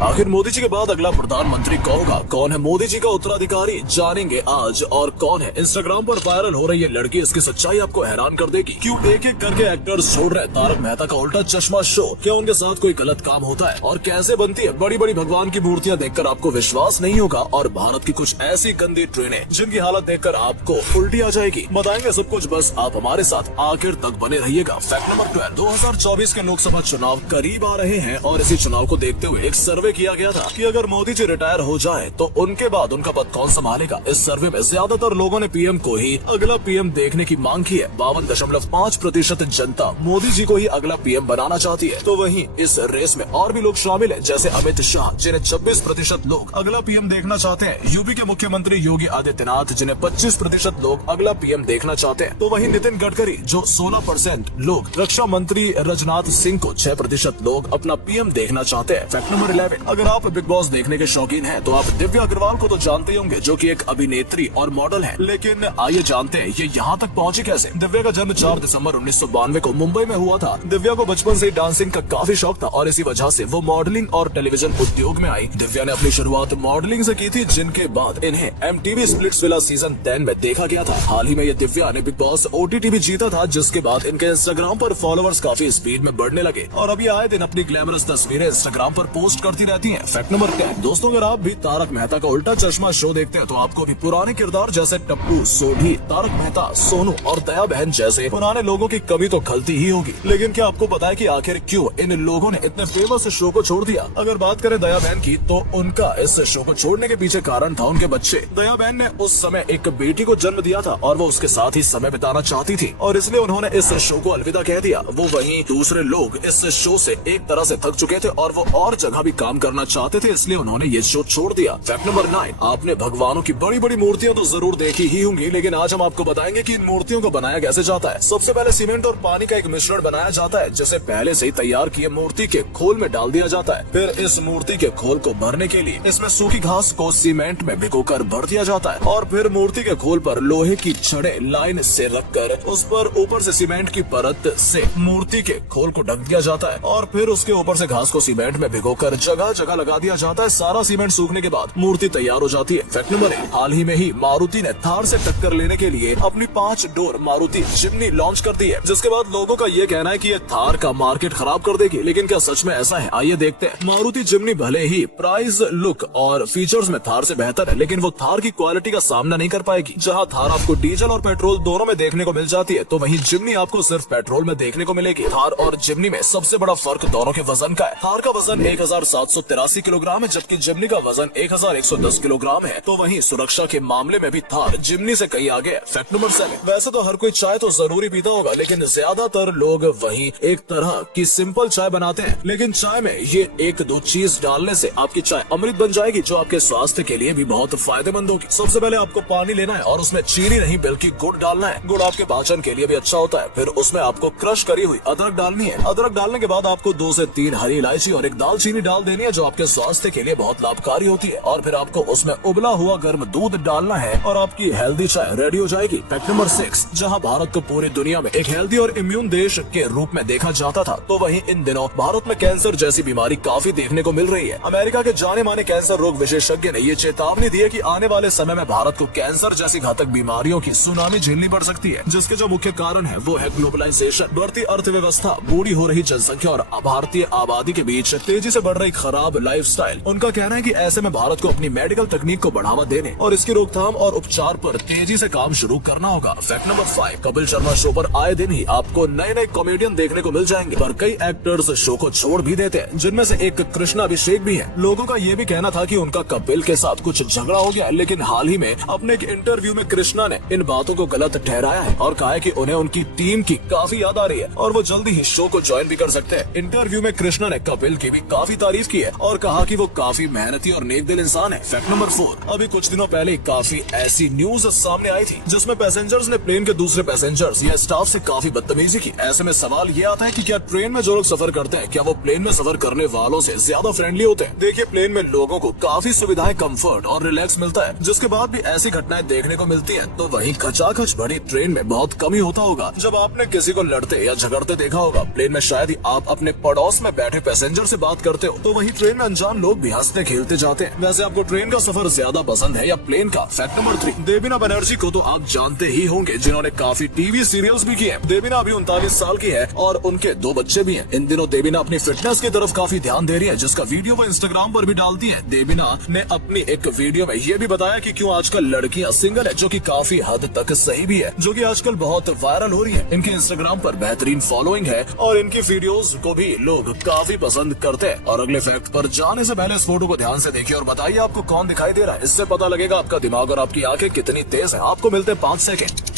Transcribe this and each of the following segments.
आखिर मोदी जी के बाद अगला प्रधानमंत्री कौन होगा? कौन है मोदी जी का उत्तराधिकारी? जानेंगे आज। और कौन है इंस्टाग्राम पर वायरल हो रही है लड़की, इसकी सच्चाई आपको हैरान कर देगी। क्यों एक एक करके एक्टर्स छोड़ रहे तारक मेहता का उल्टा चश्मा शो? क्या उनके साथ कोई गलत काम होता है? और कैसे बनती है बड़ी बड़ी भगवान की मूर्तियां देखकर आपको विश्वास नहीं होगा? और भारत की कुछ ऐसी गंदी ट्रेनें जिनकी हालत देखकर आपको उल्टी आ जाएगी। बताएंगे सब कुछ, बस आप हमारे साथ आखिर तक बने रहिएगा। फैक्ट नंबर 12, 2024 के लोकसभा चुनाव करीब आ रहे हैं और इसी चुनाव को देखते हुए एक सर्वे किया गया था कि अगर मोदी जी रिटायर हो जाए तो उनके बाद उनका पद कौन संभालेगा। इस सर्वे में ज्यादातर लोगों ने पीएम को ही अगला पीएम देखने की मांग की है। 52.5% जनता मोदी जी को ही अगला पीएम बनाना चाहती है। तो वहीं इस रेस में और भी लोग शामिल हैं, जैसे अमित शाह जिन्हें 26% लोग अगला पीएम देखना चाहते हैं, यूपी के मुख्यमंत्री योगी आदित्यनाथ जिन्हें 25% लोग अगला पीएम देखना चाहते हैं, तो वहीं नितिन गडकरी जो 16% लोग, रक्षा मंत्री राजनाथ सिंह को 6% लोग अपना पीएम देखना चाहते हैं। फैक्ट नंबर 11, अगर आप बिग बॉस देखने के शौकीन हैं तो आप दिव्या अग्रवाल को तो जानते ही होंगे, जो कि एक अभिनेत्री और मॉडल है। लेकिन आइए जानते हैं ये यहाँ तक पहुँची कैसे। दिव्या का जन्म 4 दिसंबर 1992 को मुंबई में हुआ था। दिव्या को बचपन से डांसिंग का काफी शौक था और इसी वजह से वो मॉडलिंग और टेलीविजन उद्योग में आई। दिव्या ने अपनी शुरुआत मॉडलिंग से की थी, जिनके बाद इन्हें MTV स्प्लिट्सविला सीजन 10 में देखा गया था। हाल ही में ये दिव्या ने बिग बॉस OTT भी जीता था, जिसके बाद इनके इंस्टाग्राम पर फॉलोअर्स काफी स्पीड में बढ़ने लगे और अभी आए दिन अपनी ग्लैमरस तस्वीरें इंस्टाग्राम पर पोस्ट करती रहती हैं। फैक्ट नंबर 10, दोस्तों अगर आप भी तारक मेहता का उल्टा चश्मा शो देखते हैं तो आपको भी पुराने किरदार जैसे टप्पू, सोढ़ी, तारक मेहता, सोनू और दया बहन जैसे पुराने लोगों की कमी तो खलती ही होगी। लेकिन क्या आपको पता है कि आखिर क्यों इन लोगों ने इतने फेमस शो को छोड़ दिया? अगर बात करें दया बहन की, तो उनका इस शो को छोड़ने के पीछे कारण था उनके बच्चे। दया बहन ने उस समय एक बेटी को जन्म दिया था और वो उसके साथ ही समय बिताना चाहती थी और इसलिए उन्होंने इस शो को अलविदा कह दिया। वो वहीं दूसरे लोग इस शो से एक तरह से थक चुके थे और वो और जगह भी काम करना चाहते थे, इसलिए उन्होंने ये शो छोड़ दिया। फैक्ट नंबर 9, आपने भगवानों की बड़ी बड़ी मूर्तियां तो जरूर देखी ही होंगी, लेकिन आज हम आपको बताएंगे कि इन मूर्तियों को बनाया कैसे जाता है। सबसे पहले सीमेंट और पानी का एक मिश्रण बनाया जाता है, जिसे पहले से ही तैयार किए मूर्ति के खोल में डाल दिया जाता है। फिर इस मूर्ति के खोल को भरने के लिए इसमें सूखी घास को सीमेंट में भिगोकर भर दिया जाता है और फिर मूर्ति के खोल पर लोहे की छड़ें लाइन से रखकर उस पर ऊपर से सीमेंट की परत से मूर्ति के खोल को ढक दिया जाता है और फिर उसके ऊपर से घास को सीमेंट में भिगोकर जगह जगह लगा दिया जाता है। सारा सीमेंट सूखने के बाद मूर्ति तैयार हो जाती है। फैक्ट नंबर 1, हाल ही में ही मारुति ने थार से टक्कर लेने के लिए अपनी 5 डोर मारुति जिम्नी लॉन्च कर दी है, जिसके बाद लोगों का ये कहना है कि ये थार का मार्केट खराब कर देगी। लेकिन क्या सच में ऐसा है? आइए देखते हैं। मारुति जिम्नी भले ही प्राइस, लुक और फीचर्स में थार से बेहतर है, लेकिन वो थार की क्वालिटी का सामना नहीं कर पाएगी। जहाँ थार आपको डीजल और पेट्रोल दोनों में देखने को मिल जाती है, तो वहीं जिम्नी आपको सिर्फ पेट्रोल में देखने को मिलेगी। थार और जिम्नी में सबसे बड़ा फर्क दोनों के वजन का है। थार का वजन 1783 किलोग्राम है, जबकि जिम्नी का वजन 1110 किलोग्राम है। तो वहीं सुरक्षा के मामले में भी थार जिम्नी से कहीं आगे है। फैक्ट नंबर 7, वैसे तो हर कोई चाय तो जरूरी पीता होगा, लेकिन ज्यादातर लोग वहीं एक तरह की सिंपल चाय बनाते हैं, लेकिन चाय में ये 1-2 चीज डालने से आपकी चाय अमृत बन जाएगी, जो आपके स्वास्थ्य के लिए भी बहुत फायदेमंद होगी। सबसे पहले आपको पानी लेना है और उसमें चीनी नहीं बल्कि गुड़ डालना है। गुड़ आपके पाचन के लिए भी अच्छा होता है। फिर उसमें आपको क्रश करी हुई अदरक डालनी है। अदरक डालने के बाद आपको 2 से 3 हरी इलायची और एक दालचीनी डाल देनी है, जो आपके स्वास्थ्य के लिए बहुत लाभकारी होती है। और फिर आपको उसमें उबला हुआ गर्म दूध डालना है और आपकी हेल्दी चाय रेडी हो जाएगी। फैक्ट नंबर 6, जहां भारत को पूरी दुनिया में एक हेल्दी और इम्यून देश के रूप में देखा जाता था, तो वहीं इन दिनों भारत में कैंसर जैसी बीमारी काफी देखने को मिल रही है। अमेरिका के जाने माने कैंसर रोग विशेषज्ञ ने ये चेतावनी दी है कि आने वाले समय में भारत को कैंसर जैसी घातक बीमारियों की सुनामी झेलनी पड़ सकती है, जिसके जो मुख्य कारण है वो है ग्लोबलाइजेशन, बढ़ती अर्थव्यवस्था, बूढ़ी हो रही जनसंख्या और भारतीय आबादी के बीच तेजी से बढ़ रही खराब लाइफस्टाइल। उनका कहना है कि ऐसे में भारत को अपनी मेडिकल तकनीक को बढ़ावा देने और इसकी रोकथाम और उपचार पर तेजी से काम शुरू करना होगा। Fact number 5, Kapil Sharma show पर आए दिन ही आपको नए नए कॉमेडियन देखने को मिल जाएंगे, पर कई एक्टर्स शो को छोड़ भी देते हैं, जिनमें से एक कृष्णा अभिषेक भी है। लोगों का ये भी कहना था कि उनका कपिल के साथ कुछ झगड़ा हो गया, लेकिन हाल ही में अपने एक इंटरव्यू में कृष्णा ने इन बातों को गलत ठहराया है और कहा है कि उन्हें उनकी टीम की काफी याद आ रही है और वो जल्दी ही शो को ज्वाइन भी कर सकते हैं। इंटरव्यू में कृष्णा ने कपिल की भी काफी तारीफ की है और कहा कि वो काफी मेहनती और नेक दिल इंसान है। फैक्ट नंबर 4, अभी कुछ दिनों पहले काफी ऐसी न्यूज सामने आई थी जिसमें पैसेंजर्स ने प्लेन के दूसरे पैसेंजर्स या स्टाफ से काफी बदतमीजी की। ऐसे में सवाल ये आता है कि क्या ट्रेन में जो लोग सफर करते हैं, क्या वो प्लेन में सफर करने वालों से ज्यादा फ्रेंडली होते हैं? देखिए, प्लेन में लोगों को काफी सुविधाएं, कंफर्ट और रिलैक्स मिलता है, जिसके बाद भी ऐसी घटनाएं देखने को मिलती है। तो वहीं खचाखच भरी ट्रेन में बहुत कम ही होता होगा जब आपने किसी को लड़ते या झगड़ते देखा होगा। प्लेन में शायद ही आप अपने पड़ोस में बैठे पैसेंजर से बात करते हो, तो वहीं वहीं ट्रेन में अनजान लोग भी हंसते खेलते जाते हैं। वैसे आपको ट्रेन का सफर ज्यादा पसंद है या प्लेन का? फैक्ट नंबर 3, देवीना बनर्जी को तो आप जानते ही होंगे, जिन्होंने काफी टीवी सीरियल्स भी किए। देवीना अभी 39 साल की है और उनके 2 बच्चे भी हैं। इन दिनों देवीना अपनी फिटनेस की तरफ काफी ध्यान दे रही है, जिसका वीडियो वो इंस्टाग्राम पर भी डालती है। देवीना ने अपनी एक वीडियो में ये भी बताया कि क्यों आजकल लड़कियां सिंगल है, जो कि काफी हद तक सही भी है, जो कि आजकल बहुत वायरल हो रही है। इनके इंस्टाग्राम पर बेहतरीन फॉलोइंग है और इनकी वीडियोस को भी लोग काफी पसंद करते हैं। और अगले फैक्ट पर जाने से पहले इस फोटो को ध्यान से देखिए और बताइए आपको कौन दिखाई दे रहा है। इससे पता लगेगा आपका दिमाग और आपकी आंखें कितनी तेज है। आपको मिलते हैं 5 सेकंड।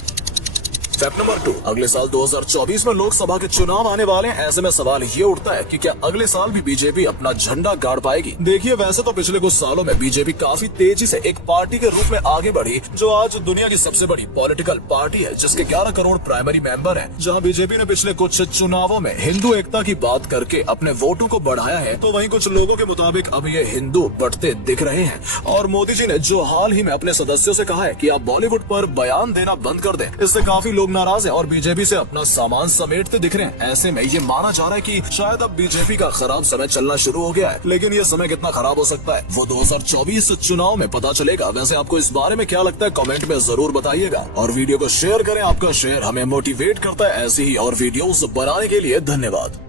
फैक्ट नंबर 2, अगले साल 2024 में लोकसभा के चुनाव आने वाले हैं। ऐसे में सवाल ये उठता है कि क्या अगले साल भी बीजेपी अपना झंडा गाड़ पाएगी? देखिए, वैसे तो पिछले कुछ सालों में बीजेपी काफी तेजी से एक पार्टी के रूप में आगे बढ़ी, जो आज दुनिया की सबसे बड़ी पॉलिटिकल पार्टी है, जिसके 11 करोड़ प्राइमरी मेंबर हैं। जहां बीजेपी ने पिछले कुछ चुनावों में हिंदू एकता की बात करके अपने वोटों को बढ़ाया है, तो वहीं कुछ लोगों के मुताबिक अब ये हिंदू बढ़ते दिख रहे हैं। और मोदी जी ने जो हाल ही में अपने सदस्यों से कहा है कि आप बॉलीवुड पर बयान देना बंद कर दें, इससे काफी लोग नाराज हैं और बीजेपी से अपना सामान समेटते दिख रहे हैं। ऐसे में ये माना जा रहा है कि शायद अब बीजेपी का खराब समय चलना शुरू हो गया है। लेकिन ये समय कितना खराब हो सकता है, वो 2024 चुनाव में पता चलेगा। वैसे आपको इस बारे में क्या लगता है, कमेंट में जरूर बताइएगा और वीडियो को शेयर करें। आपका शेयर हमें मोटिवेट करता है ऐसी ही और वीडियोस बनाने के लिए। धन्यवाद।